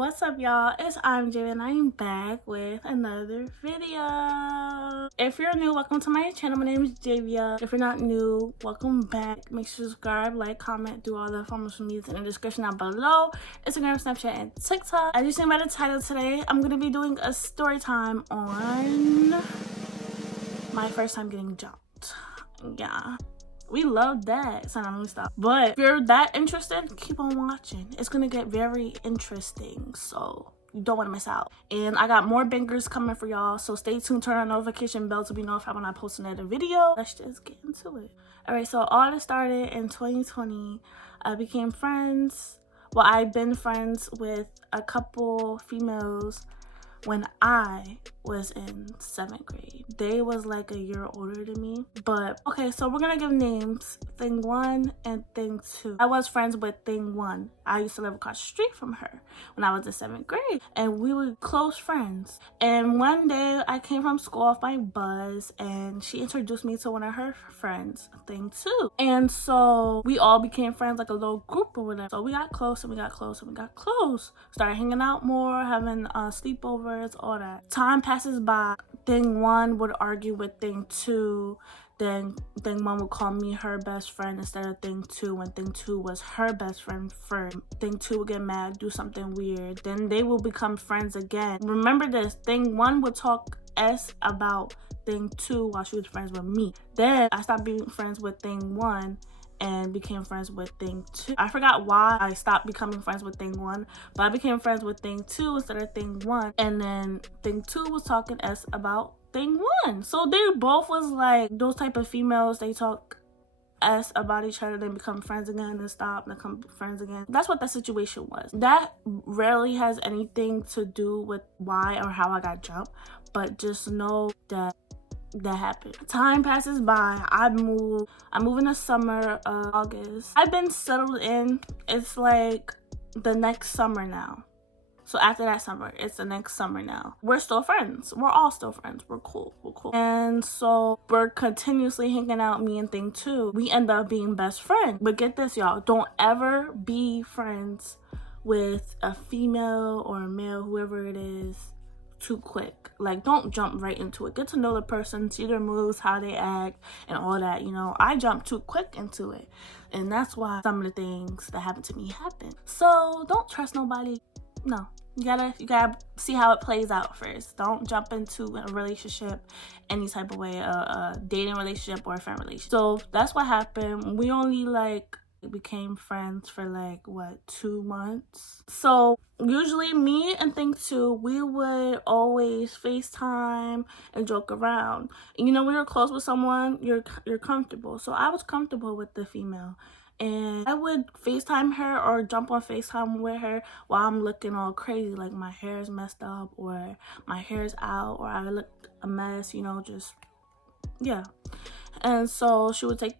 What's up, y'all? It's 𝐈𝐠𝐬 and I'm back with another video. If you're new, welcome to my channel. My name is 𝐂𝐨𝐬. If you're not new, welcome back. Make sure to subscribe, like, comment, do all the formal medias in the description down below. Instagram, Snapchat, and TikTok. As you see by the title today, I'm gonna be doing a story time on my first time getting jumped. Yeah. We love that. So now let me stop. But if you're that interested, keep on watching. It's gonna get very interesting, so you don't want to miss out. And I got more bangers coming for y'all, so stay tuned. Turn on notification bell to be notified when I post another video. Let's just get into it. All right, so all this started in 2020. I became friends. Well, I've been friends with a couple females when I was in 7th grade. They was like a year older than me. But okay, so we're gonna give names. Thing 1 and Thing 2. I was friends with Thing 1. I used to live across the street from her when I was in 7th grade, and we were close friends. And one day I came from school off my bus and she introduced me to one of her friends, Thing 2. And so we all became friends, like a little group or whatever. So we got close and we got close and we got close. Started hanging out more, having sleepovers, all that. Time passes by. Thing 1 would argue with Thing 2. Then Thing 1 would call me her best friend instead of Thing 2 when Thing 2 was her best friend first. Thing 2 would get mad, do something weird. Then they will become friends again. Remember this, Thing 1 would talk S about Thing 2 while she was friends with me. Then I stopped being friends with Thing 1 and became friends with Thing 2. I forgot why I stopped becoming friends with Thing 1, but I became friends with Thing 2 instead of Thing 1. And then Thing 2 was talking S about Thing 1. So they both was like those type of females. They talk S about each other, then become friends again, then stop, and become friends again. That's what that situation was. That rarely has anything to do with why or how I got jumped, but just know that happened. Time passes by. I move in the summer of August. I've been settled in. It's like the next summer now. So after that summer, it's the next summer now. We're still friends. We're all still friends. We're cool. And so we're continuously hanging out, me and Thing 2. We end up being best friends. But get this, y'all. Don't ever be friends with a female or a male, whoever it is, too quick. Like, don't jump right into it. Get to know the person, see their moves, how they act, and all that. You know, I jumped too quick into it, and that's why some of the things that happened to me happened. So don't trust nobody. No, you gotta see how it plays out first. Don't jump into a relationship any type of way, a dating relationship or a friend relationship. So that's what happened. We only became friends for like what, 2 months. So usually me and Thing 2, we would always FaceTime and joke around. And you know, when you're close with someone, you're comfortable. So I was comfortable with the female, and I would FaceTime her or jump on FaceTime with her while I'm looking all crazy, like my hair is messed up or my hair's out or I look a mess, you know, just yeah. And so she would take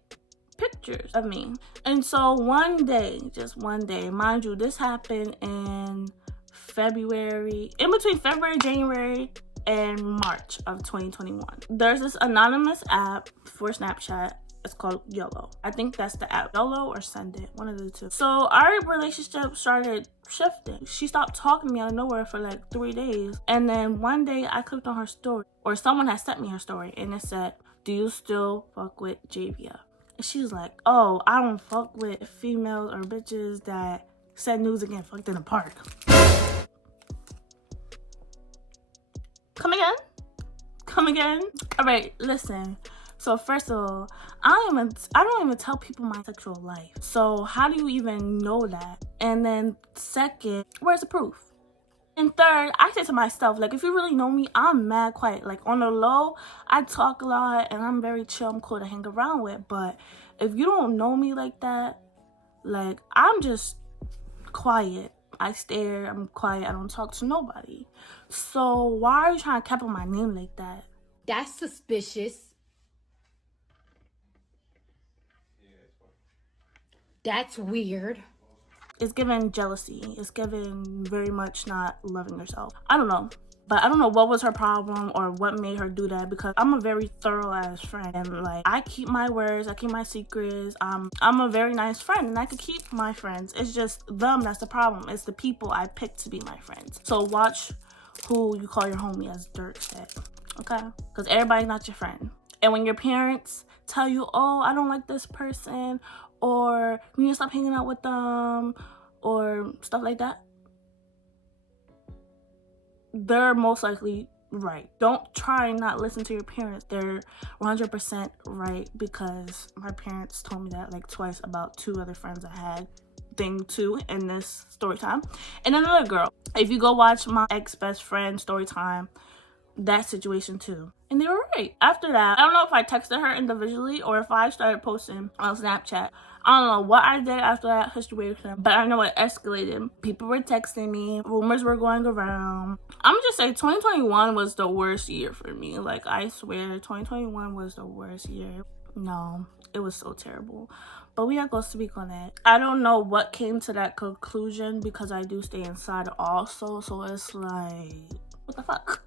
pictures of me. And so one day, just one day, mind you, this happened in February, in between February, January, and March of 2021. There's this anonymous app for Snapchat. It's called YOLO. I think that's the app. YOLO or Send It, one of the two. So our relationship started shifting. She stopped talking to me out of nowhere for like 3 days. And then one day I clicked on her story, or someone had sent me her story, and it said, "Do you still fuck with 𝐂𝐨𝐬?" And she was like, "Oh, I don't fuck with females or bitches that send news again fucked in the park." Come again? All right, listen. So first of all, I don't even tell people my sexual life. So how do you even know that? And then second, where's the proof? And third, I say to myself, like, if you really know me, I'm mad quiet. Like, on the low, I talk a lot and I'm very chill. I'm cool to hang around with. But if you don't know me like that, like, I'm just quiet. I stare, I'm quiet, I don't talk to nobody. So why are you trying to cap on my name like that? That's suspicious. That's weird. It's given jealousy. It's given very much not loving yourself. I don't know. But I don't know what was her problem or what made her do that, because I'm a very thorough ass friend, and like I keep my words, I keep my secrets. I'm a very nice friend, and I could keep my friends. It's just them that's the problem. It's the people I pick to be my friends. So watch who you call your homie, as Dirk said. Okay? Because everybody's not your friend. And when your parents tell you, oh, I don't like this person, or you need to stop hanging out with them, or stuff like that, they're most likely right. Don't try and not listen to your parents. They're 100% right, because my parents told me that like twice about 2 other friends I had. Thing 2 in this story time. And another girl, if you go watch my ex-best friend story time, that situation too, and they were right. After that, I don't know if I texted her individually or if I started posting on Snapchat. I don't know what I did after that situation, but I know it escalated. People were texting me, rumors were going around. I'm gonna just say 2021 was the worst year for me. Like, I swear 2021 was the worst year. No, it was so terrible. But we not gonna speak on it. I don't know what came to that conclusion, because I do stay inside also, so it's like, what the fuck?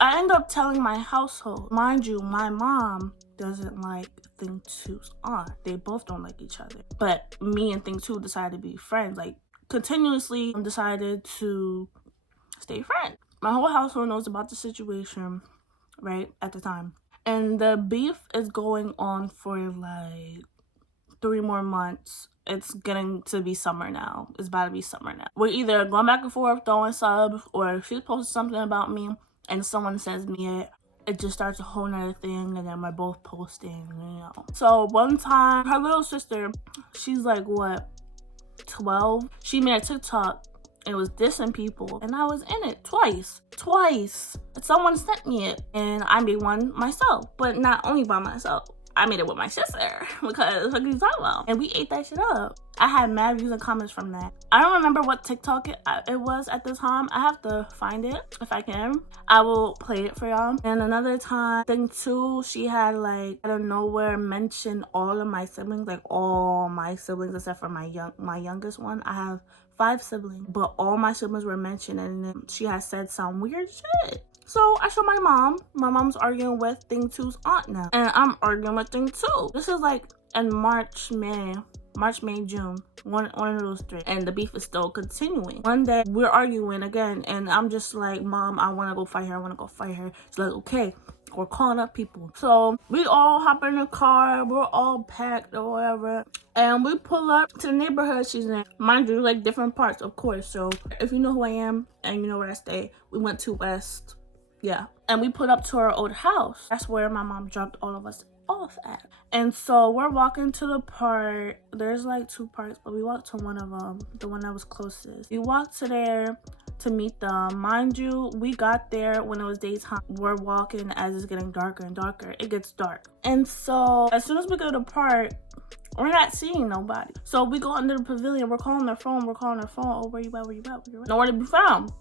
I end up telling my household. Mind you, my mom doesn't like Thing 2's aunt. They both don't like each other. But me and Thing 2 decided to be friends. Like, continuously decided to stay friends. My whole household knows about the situation, right, at the time. And the beef is going on for like 3 more months. It's getting to be summer now. It's about to be summer now. We're either going back and forth, throwing subs, or if she posts something about me and someone sends me it just starts a whole nother thing, and then we're both posting, you know. So one time, her little sister, she's like, what, 12? She made a TikTok, and it was dissing people, and I was in it twice. Someone sent me it, and I made one myself, but not only by myself. I made it with my sister, because what are you talking about? And we ate that shit up. I had mad views and comments from that. I don't remember what TikTok it was at the time. I have to find it if I can. I will play it for y'all. And another time, Thing 2, she had like out of nowhere mentioned all of my siblings, like all my siblings except for my youngest one. I have 5 siblings, but all my siblings were mentioned, and then she had said some weird shit. So I showed my mom. My mom's arguing with Thing 2's aunt now, and I'm arguing with Thing 2. This is like in March, May, June, one of those 3, and the beef is still continuing. One day we're arguing again, and I'm just like, Mom, I want to go fight her. She's like, okay, we're calling up people. So we all hop in the car, we're all packed or whatever, and we pull up to the neighborhood she's in. Mind you, like different parts, of course. So if you know who I am and you know where I stay, we went to West. Yeah, and we put up to our old house. That's where my mom dropped all of us off at. And so we're walking to the park. There's like 2 parks, but we walked to one of them, the one that was closest. We walked to there to meet them. Mind you, we got there when it was daytime. We're walking as it's getting darker and darker. It gets dark. And so as soon as we go to the park, we're not seeing nobody. So we go under the pavilion. We're calling their phone. Oh, where you at? Nowhere to be found.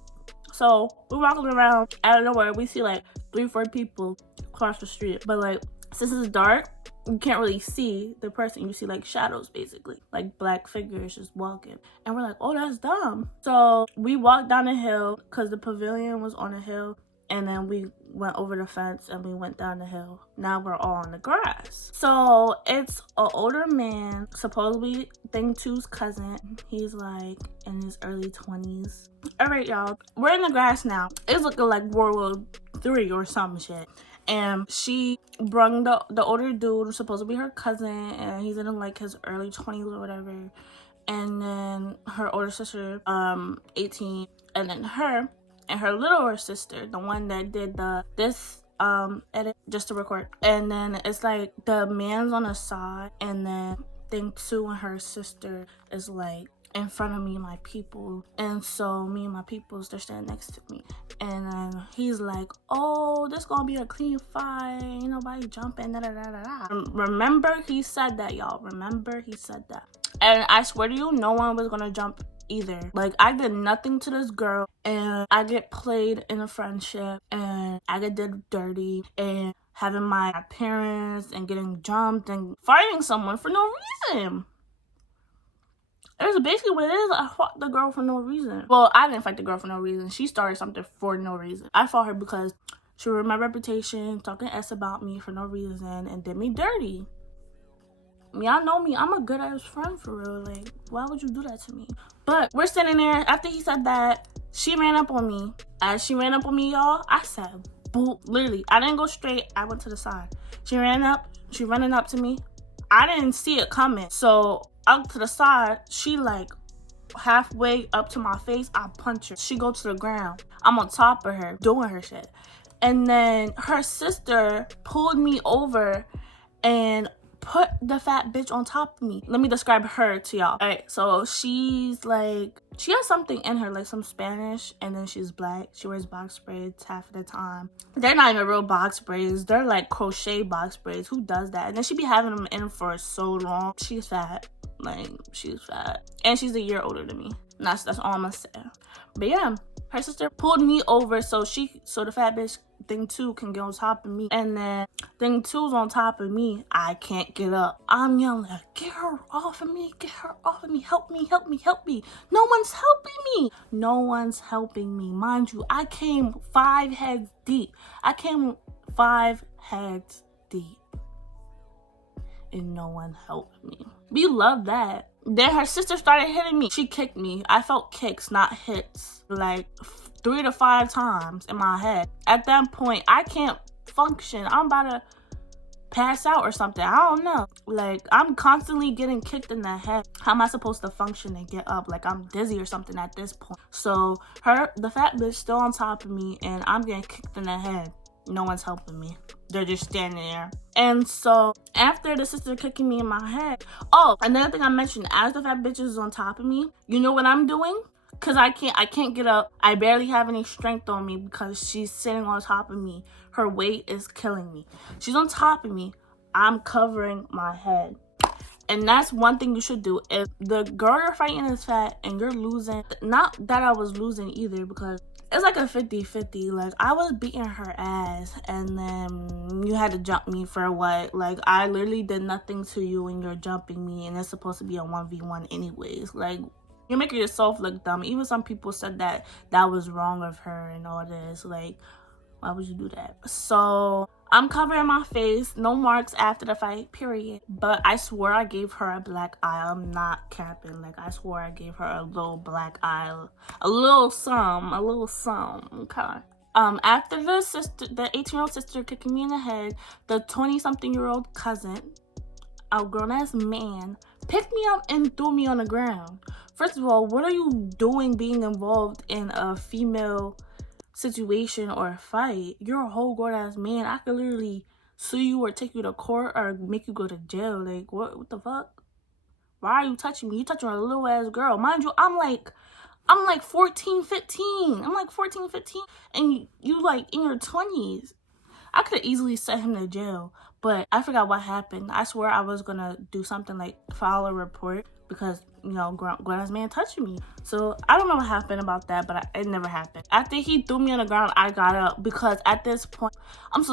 So we're walking around, out of nowhere, we see like 3-4 people across the street. But like, since it's dark, you can't really see the person. You see like shadows, basically, like black figures just walking. And we're like, oh, that's dumb. So we walked down the hill, because the pavilion was on a hill. And then we went over the fence and we went down the hill. Now we're all on the grass. So it's an older man, supposedly Thing 2's cousin. He's like in his early 20s. All right, y'all. We're in the grass now. It's looking like World War III or some shit. And she brung the older dude, supposed to be her cousin, and he's in like his early 20s or whatever. And then her older sister, 18, and then her. And her littler sister, the one that did this edit just to record. And then it's like the man's on the side, and then Thing 2 and her sister is like in front of me and my people. And so me and my peoples, they're standing next to me. And then he's like, oh, this gonna be a clean fight. Ain't nobody jumping, da da da da da. Remember he said that, y'all. Remember he said that. And I swear to you, no one was gonna jump either. Like, I did nothing to this girl, and I get played in a friendship, and I get did dirty, and having my parents and getting jumped and fighting someone for no reason. It was basically what it is. I fought the girl for no reason. Well, I didn't fight the girl for no reason. She started something for no reason. I fought her because she ruined my reputation, talking S about me for no reason, and did me dirty. Y'all know me. I'm a good ass friend for real. Like, why would you do that to me? But we're sitting there. After he said that, she ran up on me. As she ran up on me, y'all, I said, boo. Literally, I didn't go straight. I went to the side. She ran up. She running up to me. I didn't see it coming. So out to the side, she like halfway up to my face. I punch her. She go to the ground. I'm on top of her doing her shit. And then her sister pulled me over and put the fat bitch on top of me. Let me describe her to y'all. All right, so she's like, she has something in her, like some Spanish, and then she's black. She wears box braids half of the time. They're not even real box braids. They're like crochet box braids. Who does that? And then she be having them in for so long. She's fat. Like, she's fat. And she's a year older than me. And that's all I'm gonna say. But yeah, her sister pulled me over so the fat bitch thing 2 can get on top of me, and then thing 2's on top of me. I can't get up. I'm yelling, get her off of me, get her off of me, help me, help me, help me. No one's helping me. No one's helping me. Mind you, I came 5 heads deep. I came 5 heads deep. And no one helped me. We love that. Then her sister started hitting me. She kicked me. I felt kicks, not hits. Like 3 to 5 times in my head. At that point, I can't function. I'm about to pass out or something. I don't know. Like, I'm constantly getting kicked in the head. How am I supposed to function and get up? Like, I'm dizzy or something at this point. So the fat bitch still on top of me, and I'm getting kicked in the head. No one's helping me. They're just standing there. And so after the sister kicking me in my head, oh, another thing I mentioned, as the fat bitch is on top of me, you know what I'm doing? Because I can't get up. I barely have any strength on me because she's sitting on top of me. Her weight is killing me. She's on top of me. I'm covering my head. And that's one thing you should do. If the girl you're fighting is fat and you're losing, not that I was losing either, because it's like a 50-50. Like, I was beating her ass, and then you had to jump me for what? Like, I literally did nothing to you and you're jumping me, and it's supposed to be a 1v1 anyways. Like, you're making yourself look dumb. Even some people said that was wrong of her and all this. Like, why would you do that? So I'm covering my face. No marks after the fight, period. But I swore I gave her a black eye. I'm not capping. Like, I swore I gave her a little black eye. A little some, okay? After the 18-year-old sister kicking me in the head, the 20-something-year-old cousin, a grown-ass man, picked me up and threw me on the ground. First of all, what are you doing being involved in a female situation or a fight? You're a whole grown-ass man. I could literally sue you or take you to court or make you go to jail. Like, what the fuck? Why are you touching me? You touching a little ass girl. Mind you, I'm like 14, 15. I'm like 14, 15. And you like in your 20s. I could have easily sent him to jail, but I forgot what happened. I swear I was gonna do something like file a report because, you know, grown-ass man touching me. So I don't know what happened about that, but it never happened. After he threw me on the ground, I got up because at this point, I'm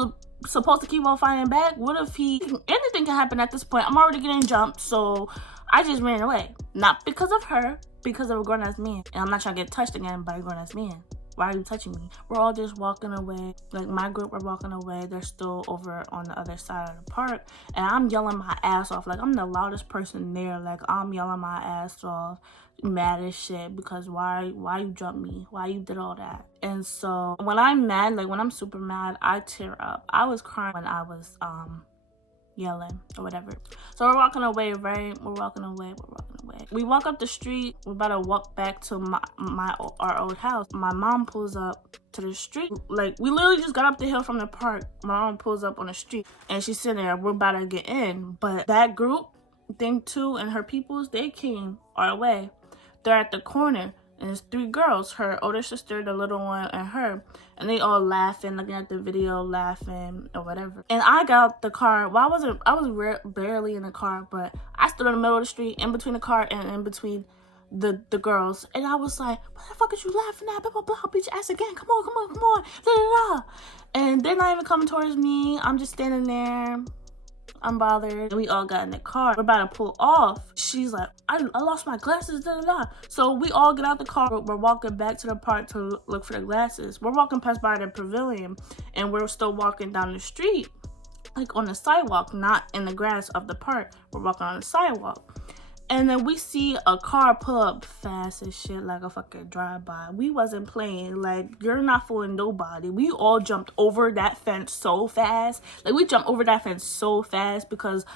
supposed to keep on fighting back. What if anything can happen at this point? I'm already getting jumped, so I just ran away. Not because of her, because of a grown-ass man. And I'm not trying to get touched again by a grown-ass man. Why are you touching me? We're all just walking away. Like, my group are walking away. They're still over on the other side of the park. And I'm yelling my ass off. Like, I'm the loudest person there. Like, I'm yelling my ass off, mad as shit. Because why you jump me? Why you did all that? And so when I'm mad, like when I'm super mad, I tear up. I was crying when I was yelling or whatever. So we're walking away, right? We're walking away. We walk up the street. We're about to walk back to our old house. My mom pulls up to the street. Like, we literally just got up the hill from the park. My mom pulls up on the street and she's sitting there. We're about to get in, but that group, thing 2 and her peoples, they came our way. They're at the corner. And it's 3 girls, her older sister, the little one, and her. And they all laughing, looking at the video, laughing, or whatever. And I got out the car. Well, I was barely in the car, but I stood in the middle of the street, in between the car and in between the girls. And I was like, what the fuck is you laughing at? Blah, blah, blah. Beat your ass again. Come on. Da, da, da. And they're not even coming towards me. I'm just standing there. unbothered. And we all got in the car. We're about to pull off. She's like, I lost my glasses, da da da. So we all get out the car. We're walking back to the park to look for the glasses. We're walking past by the pavilion, and we're still walking down the street, like on the sidewalk, not in the grass of the park. We're walking on the sidewalk. And then we see a car pull up fast as shit, like a fucking drive-by. We wasn't playing. Like, you're not fooling nobody. We all jumped over that fence so fast. Like, we jumped over that fence so fast because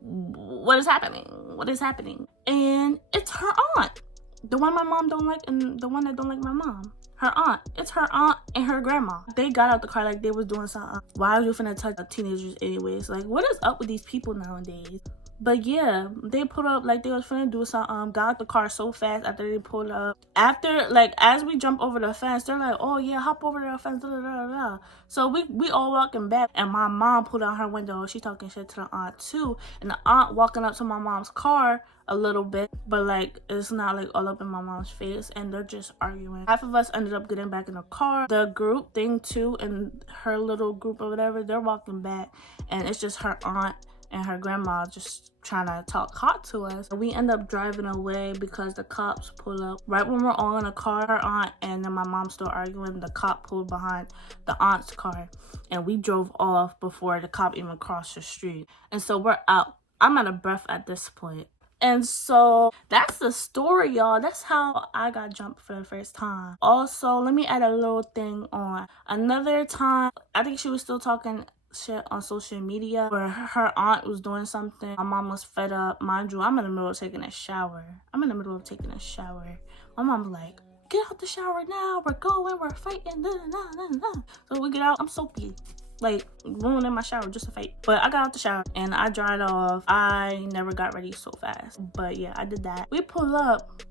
what is happening? What is happening? And it's her aunt. The one my mom don't like and the one that don't like my mom. Her aunt. It's her aunt and her grandma. They got out the car like they was doing something. Why are you finna touch teenagers anyways? Like, what is up with these people nowadays? But yeah, they pulled up like they was finna do something. Got out the car so fast after they pulled up. After, like, as we jump over the fence, they're like, oh yeah, hop over the fence, da da da da. So we all walking back, and my mom pulled out her window. She talking shit to the aunt too, and the aunt walking up to my mom's car a little bit, but like it's not like all up in my mom's face, and they're just arguing. Half of us ended up getting back in the car. The group thing too, and her little group or whatever, they're walking back, and it's just her aunt and her grandma just trying to talk hot to us. We end up driving away because the cops pull up. Right when we're all in a car, her aunt and then my mom still arguing, the cop pulled behind the aunt's car, and we drove off before the cop even crossed the street. And so we're out. I'm out of breath at this point. And so that's the story, y'all. That's how I got jumped for the first time. Also, let me add a little thing on. Another time, I think she was still talking shit on social media where her aunt was doing something. My mom was fed up. Mind you, I'm in the middle of taking a shower. My mom's like, get out the shower now. We're going. We're fighting. Da, da, da, da, da. So we get out. I'm soapy. Like, ruining my shower just to fight. But I got out the shower and I dried off. I never got ready so fast. But yeah, I did that. We pull up.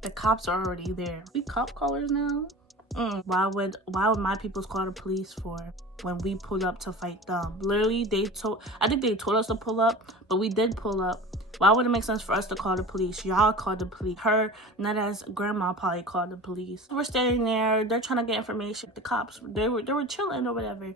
The cops are already there. We cop callers now? Why would my peoples call the police for when we pulled up to fight them? Literally, I think they told us to pull up, but we did pull up. Why would it make sense for us to call the police? Y'all called the police. Her Nada's grandma probably called the police. We're standing there. They're trying to get information. The cops, they were chilling or whatever.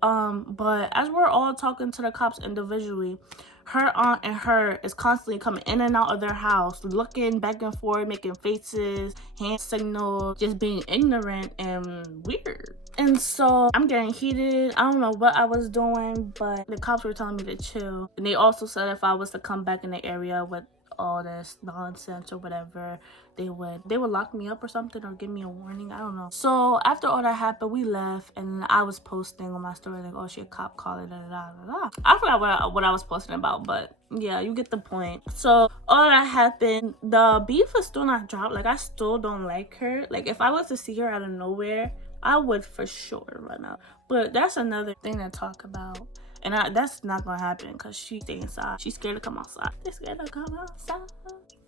But as we're all talking to the cops individually, her aunt and her is constantly coming in and out of their house, looking back and forth, making faces, hand signals, just being ignorant and weird. And so I'm getting heated. I don't know what I was doing, but the cops were telling me to chill. And they also said if I was to come back in the area with all this nonsense or whatever, they would lock me up or something, or give me a warning. I don't know. So after all that happened, we left, and I was posting on my story like, oh shit, cop calling, da da da da. I forgot what I was posting about, but yeah, you get the point. So all that happened. The beef is still not dropped. Like, I still don't like her. Like, if I was to see her out of nowhere, I would for sure run out. But that's another thing to talk about. And that's not gonna happen because she stays inside. She's scared to come outside. She's scared to come outside.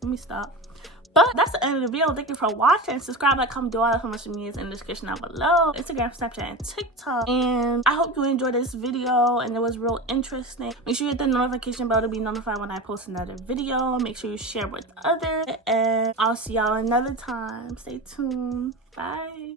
Let me stop. But that's the end of the video. Thank you for watching. Subscribe, like, comment, do all that for much of me is in the description down below. Instagram, Snapchat, and TikTok. And I hope you enjoyed this video and it was real interesting. Make sure you hit the notification bell to be notified when I post another video. Make sure you share with others. And I'll see y'all another time. Stay tuned. Bye.